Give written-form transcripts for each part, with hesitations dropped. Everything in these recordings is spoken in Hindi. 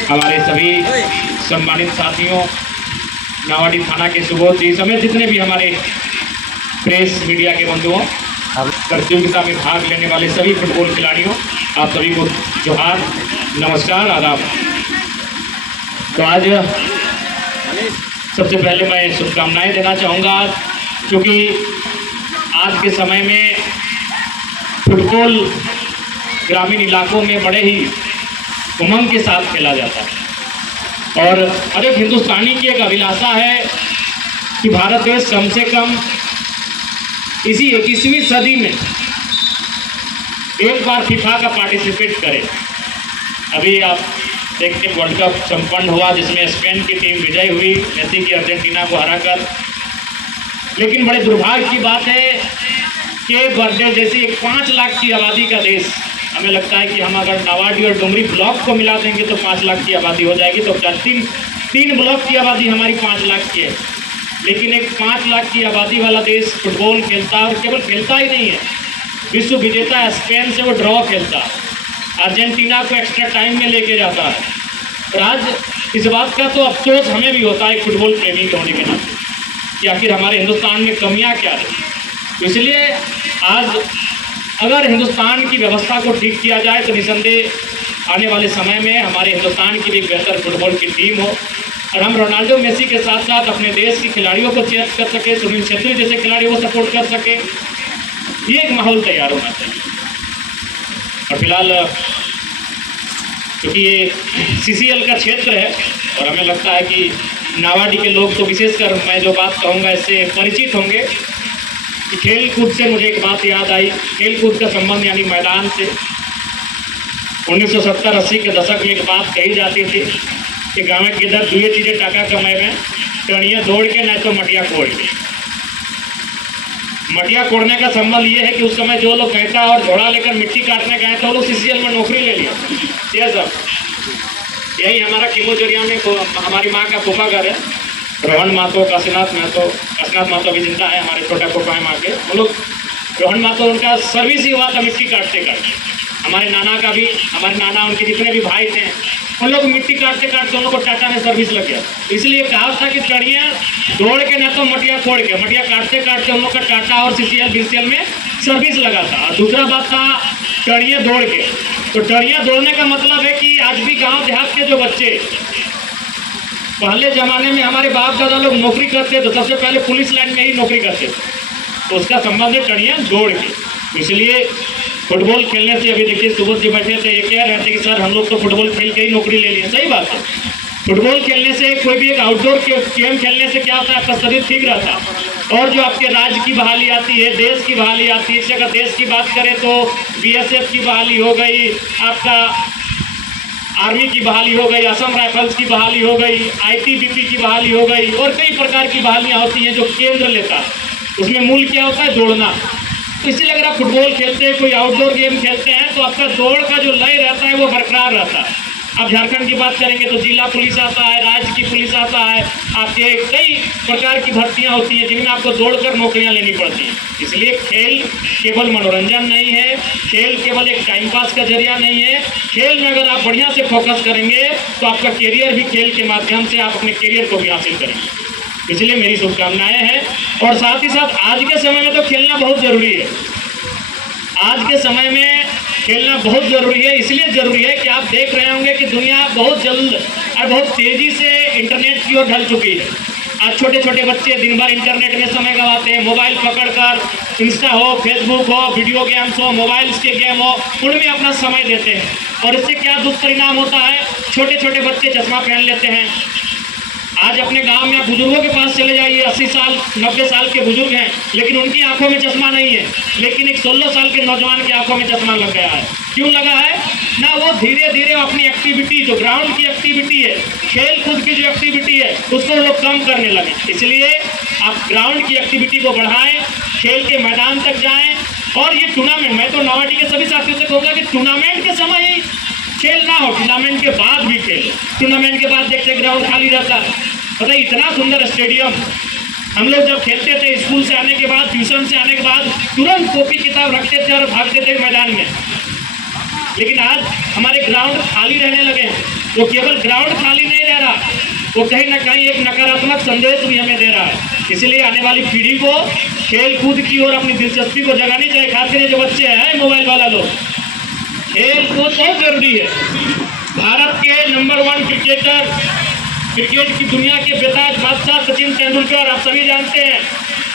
हमारे सभी सम्मानित साथियों, नावाडी थाना के सुबोध जी समेत जितने भी हमारे प्रेस मीडिया के बंधुओं, प्रतियोगिता में भाग लेने वाले सभी फुटबॉल खिलाड़ियों, आप सभी को जोहार, नमस्कार, आदाब। तो आज सबसे पहले मैं शुभकामनाएं देना चाहूँगा, क्योंकि आज के समय में फुटबॉल ग्रामीण इलाकों में बड़े ही उमंग के साथ खेला जाता है और हर एक हिंदुस्तानी की एक अभिलाषा है कि भारत देश कम से कम इसी 21वीं सदी में एक बार फीफा का पार्टिसिपेट करे। अभी आप देखते वर्ल्ड कप संपन्न हुआ जिसमें स्पेन की टीम विजयी हुई मेसी की अर्जेंटीना को हराकर। लेकिन बड़े दुर्भाग्य की बात है कि बर्डे जैसी एक 5 लाख की आबादी का देश, हमें लगता है कि हम अगर नावाडी और डुमरी ब्लॉक को मिला देंगे तो 5 लाख की आबादी हो जाएगी। तो तीन ब्लॉक की आबादी हमारी 5 लाख की है, लेकिन एक 5 लाख की आबादी वाला देश फुटबॉल खेलता है और केवल खेलता ही नहीं है, विश्व विजेता है। स्पेन से वो ड्रॉ खेलता है, अर्जेंटीना को एक्स्ट्रा टाइम में लेके जाता है। और आज इस बात का तो अफसोस हमें भी होता है फुटबॉल प्रेमी होने के नाते कि आखिर हमारे हिंदुस्तान में कमियां क्या रही। तो इसलिए आज अगर हिंदुस्तान की व्यवस्था को ठीक किया जाए तो निसंदेह आने वाले समय में हमारे हिंदुस्तान की भी बेहतर फुटबॉल की टीम हो और हम रोनाल्डो मेसी के साथ साथ अपने देश के खिलाड़ियों को चेयर कर सके, सुनील छेत्री जैसे खिलाड़ियों को सपोर्ट कर सके। ये एक माहौल तैयार होना चाहिए। और फिलहाल क्योंकि ये CCL का क्षेत्र है और हमें लगता है कि नावाडी के लोग तो विशेषकर मैं जो बात कहूँगा इससे परिचित होंगे कि खेल कूद से मुझे एक बात याद आई। खेल कूद का संबंध यानी मैदान से 1970-80 के दशक में एक बात कही जाती थी कि गाँव के इधर दुए तीजे टाका कमाए में टणिया दौड़ के नहीं तो मटिया कोड़ के। मटिया कोड़ने का संबंध ये है कि उस समय जो लोग कैंटा और घोड़ा लेकर मिट्टी काटने गए थे वो लोग CCL में नौकरी ले लिया। ये सब यही हमारा किमोजरिया में हमारी माँ का फूफा घर है, रोहन मातो, काशीनाथ मातो भी जिंदा है, हमारे छोटा फूफा है माँ के। वो लोग रोहन मातो, उनका सर्विस ही हुआ था मिट्टी काटते काटते। हमारे नाना का भी, हमारे नाना उनके जितने भी भाई थे उन लोग मिट्टी काटते काटते उन लोग को टाटा में सर्विस लग गया। इसलिए कहा था कि टणिया दौड़ के न तो मटिया कोड़ के, मटिया काटते काटते उन लोग का टाटा और CCL BCL में सर्विस लगा था। और दूसरा बात था टणिया दौड़ के। तो टणिया दौड़ने का मतलब है कि आज भी गाँव देहात के जो बच्चे, पहले ज़माने में हमारे बाप दादा लोग नौकरी करते तो सबसे पहले पुलिस लाइन में ही नौकरी करते थे, तो उसका संबंध है टणिया दौड़ के। इसलिए फुटबॉल खेलने से, अभी देखिए सुबोध जी बैठे थे, ये कह रहे थे कि सर हम लोग तो फुटबॉल खेल के ही नौकरी ले लिए। सही बात है, फुटबॉल खेलने से, कोई भी एक आउटडोर गेम खेलने से क्या होता है, आपका शरीर ठीक रहता है और जो आपके राज्य की बहाली आती है, देश की बहाली आती है। अगर देश की बात करें तो BSF की बहाली हो गई, आपका आर्मी की बहाली हो गई, असम राइफल्स की बहाली हो गई, ITBP की बहाली हो गई और कई प्रकार की बहालियाँ होती हैं जो केंद्र लेता है। उसमें मूल क्या होता है, दौड़ना। तो इसलिए अगर आप फुटबॉल खेलते हैं, कोई आउटडोर गेम खेलते हैं तो आपका दौड़ का जो लय रहता है वो बरकरार रहता है। आप झारखंड की बात करेंगे तो जिला पुलिस आता है, राज्य की पुलिस आता है, आपके कई प्रकार की भर्तियां होती हैं जिनमें आपको दौड़कर नौकरियां लेनी पड़ती हैं। इसलिए खेल केवल मनोरंजन नहीं है, खेल केवल एक टाइम पास का जरिया नहीं है। खेल में अगर आप बढ़िया से फोकस करेंगे तो आपका कैरियर भी खेल के माध्यम से आप अपने कैरियर को भी हासिल करेंगे। इसलिए मेरी शुभकामनाएं हैं। और साथ ही साथ आज के समय में तो खेलना बहुत ज़रूरी है। आज के समय में खेलना बहुत ज़रूरी है। इसलिए ज़रूरी है कि आप देख रहे होंगे कि दुनिया बहुत जल्द और बहुत तेज़ी से इंटरनेट की ओर ढल चुकी है। आज छोटे छोटे बच्चे दिन भर इंटरनेट में समय गंवाते हैं, मोबाइल पकड़कर इंस्टा हो, फेसबुक हो, वीडियो गेम्स हो, मोबाइल्स के गेम हो, उनमें अपना समय देते हैं। और इससे क्या दुष्परिणाम होता है, छोटे छोटे बच्चे चश्मा पहन लेते हैं। आज अपने गांव में बुजुर्गों के पास चले जाइए, 80 साल 90 साल के बुजुर्ग हैं लेकिन उनकी आंखों में चश्मा नहीं है, लेकिन एक 16 साल के नौजवान की आंखों में चश्मा लग गया है। क्यों लगा है ना, वो धीरे धीरे अपनी एक्टिविटी, जो ग्राउंड की एक्टिविटी है, खेल कूद की जो एक्टिविटी है, उसको लोग कम करने लगे। इसलिए आप ग्राउंड की एक्टिविटी को बढ़ाएं, खेल के मैदान तक जाएं। और ये टूर्नामेंट, मैं तो नावाडी के सभी साथियों से कहूँगा कि टूर्नामेंट के समय ही खेल ना हो, टूर्नामेंट के बाद भी खेल। टूर्नामेंट के बाद देखते ग्राउंड खाली रहता है। पता है, इतना सुंदर स्टेडियम, हम लोग जब खेलते थे स्कूल से आने के बाद, ट्यूशन से आने के बाद तुरंत कॉपी किताब रखते थे और भागते थे मैदान में। लेकिन आज हमारे ग्राउंड खाली रहने लगे हैं। तो केवल ग्राउंड खाली नहीं रह रहा, वो कहीं ना कहीं एक नकारात्मक संदेश भी हमें दे रहा है। इसलिए आने वाली पीढ़ी को खेल कूद की ओर अपनी दिलचस्पी को जगानी चाहिए। खासकर जो बच्चे हैं मोबाइल वाला लोग, खेल कूद बहुत जरूरी है। भारत के नंबर 1 क्रिकेटर, क्रिकेट की दुनिया के बेताज बादशाह सचिन तेंदुलकर, आप सभी जानते हैं,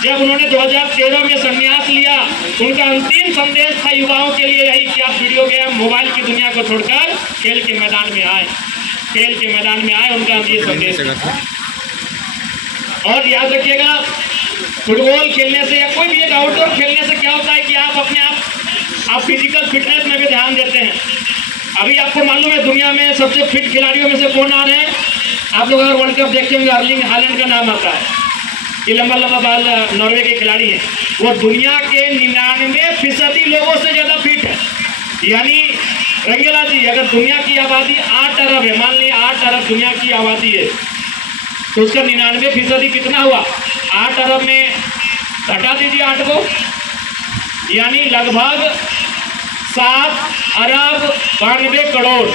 जब उन्होंने 2013 में संन्यास लिया, उनका अंतिम संदेश था युवाओं के लिए यही कि आप वीडियो गेम मोबाइल की दुनिया को छोड़कर खेल के मैदान में आए, खेल के मैदान में आए, उनका ये संदेश था। और याद रखिएगा, फुटबॉल खेलने से या कोई भी एक आउटडोर खेलने से क्या होता है कि आप अपने आप फिजिकल फिटनेस में भी ध्यान देते हैं। अभी आपको मालूम है दुनिया में सबसे फिट खिलाड़ियों में से कौन आ रहे हैं? आप लोग अगर वर्ल्ड कप देखे होंगे, अर्लिंग हालैंड का नाम आता है। ये लंबा लंबा बाल नॉर्वे के खिलाड़ी हैं। वो दुनिया के 99% लोगों से ज़्यादा फिट है। यानी रंगीला जी, अगर दुनिया की आबादी 8 अरब है, मान लीजिए 8 अरब दुनिया की आबादी है, तो उसका 99% कितना हुआ? 8 अरब में हटा दीजिए 8 को, यानी लगभग 7 अरब 92 करोड़,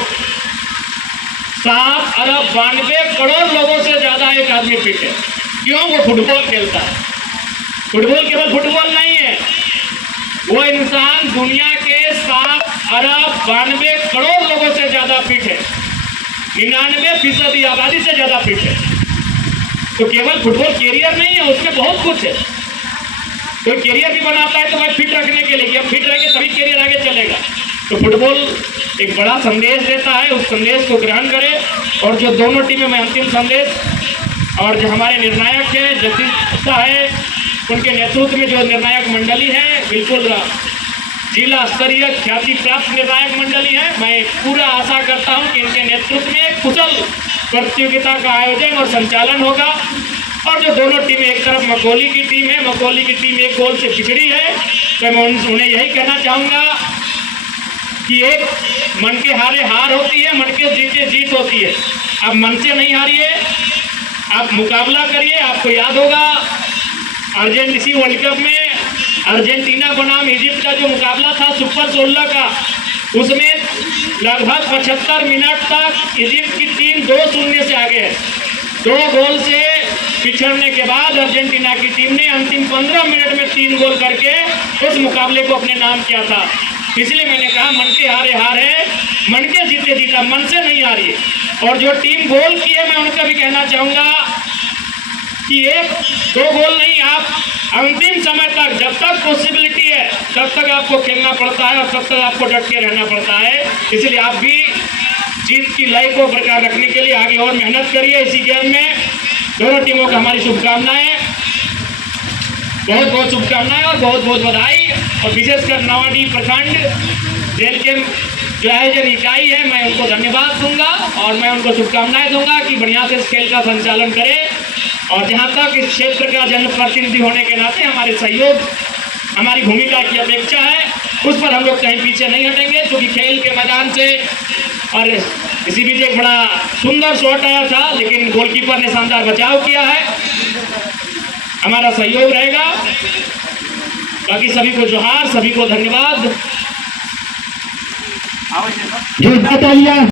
7 अरब 92 करोड़ लोगों से ज़्यादा एक आदमी फिट है। क्यों? वो फुटबॉल खेलता है। फुटबॉल केवल फुटबॉल नहीं है, वो इंसान दुनिया के 7 अरब 92 करोड़ लोगों से ज़्यादा फिट है, 99% आबादी से ज़्यादा फिट है। तो केवल फुटबॉल कैरियर नहीं है, उसमें बहुत कुछ है। कोई कैरियर भी बनाता है तो भाई फिट रखने के लिए, अब फिट रहेंगे तभी कैरियर आगे चलेगा। तो फुटबॉल एक बड़ा संदेश देता है, उस संदेश को ग्रहण करें। और जो दोनों टीमें में अंतिम संदेश, और जो हमारे निर्णायक हैं, जगदीश है, उनके नेतृत्व में जो निर्णायक मंडली है, बिल्कुल जिला स्तरीय ख्याति प्राप्त निर्णायक मंडली है। मैं पूरा आशा करता हूं कि इनके नेतृत्व में कुशल प्रतियोगिता का आयोजन और संचालन होगा। और जो दोनों टीमें, एक तरफ मकोली की टीम है, मकोली की टीम 1 गोल से पिछड़ी है, तो मैं उन्हें यही कहना चाहूँगा कि एक मन के हारे हार होती है, मन के जीते जीत होती है। आप मन से नहीं हारिए, आप मुकाबला करिए। आपको याद होगा इसी वर्ल्ड कप में अर्जेंटीना बनाम इजिप्ट का जो मुकाबला था सुपर 16 का, उसमें लगभग 75 मिनट तक इजिप्ट की टीम 2-0 से आगे है। 2 गोल से पिछड़ने के बाद अर्जेंटीना की टीम ने अंतिम 15 मिनट में 3 गोल करके उस मुकाबले को अपने नाम किया था। इसलिए मैंने कहा मन के हारे हार है, मन के जीते जीता, मन से नहीं हारिए। और जो टीम गोल की है, मैं उनका भी कहना चाहूँगा कि 1-2 गोल नहीं, आप अंतिम समय तक, जब तक पॉसिबिलिटी है तब तक आपको खेलना पड़ता है और तब तक आपको डट के रहना पड़ता है। इसलिए आप भी जीत की लय को बरकरार रखने के लिए आगे और मेहनत करिए। इसी गेम में दोनों टीमों को हमारी शुभकामनाएं, बहुत बहुत शुभकामनाएं और बहुत बहुत बधाई। और विशेषकर नवाडी प्रखंड रेल के जो आयोजन इकाई है, मैं उनको धन्यवाद दूंगा और मैं उनको शुभकामनाएं दूंगा कि बढ़िया से इस खेल का संचालन करें। और जहां तक इस क्षेत्र का जनप्रतिनिधि होने के नाते हमारे सहयोग, हमारी भूमिका की अपेक्षा है, उस पर हम लोग कहीं पीछे नहीं हटेंगे। क्योंकि खेल के मैदान से, और इसी बीच एक बड़ा सुंदर शॉट आया था, लेकिन गोलकीपर ने शानदार बचाव किया है। हमारा सहयोग रहेगा। बाकी सभी को जोहार, सभी को धन्यवाद।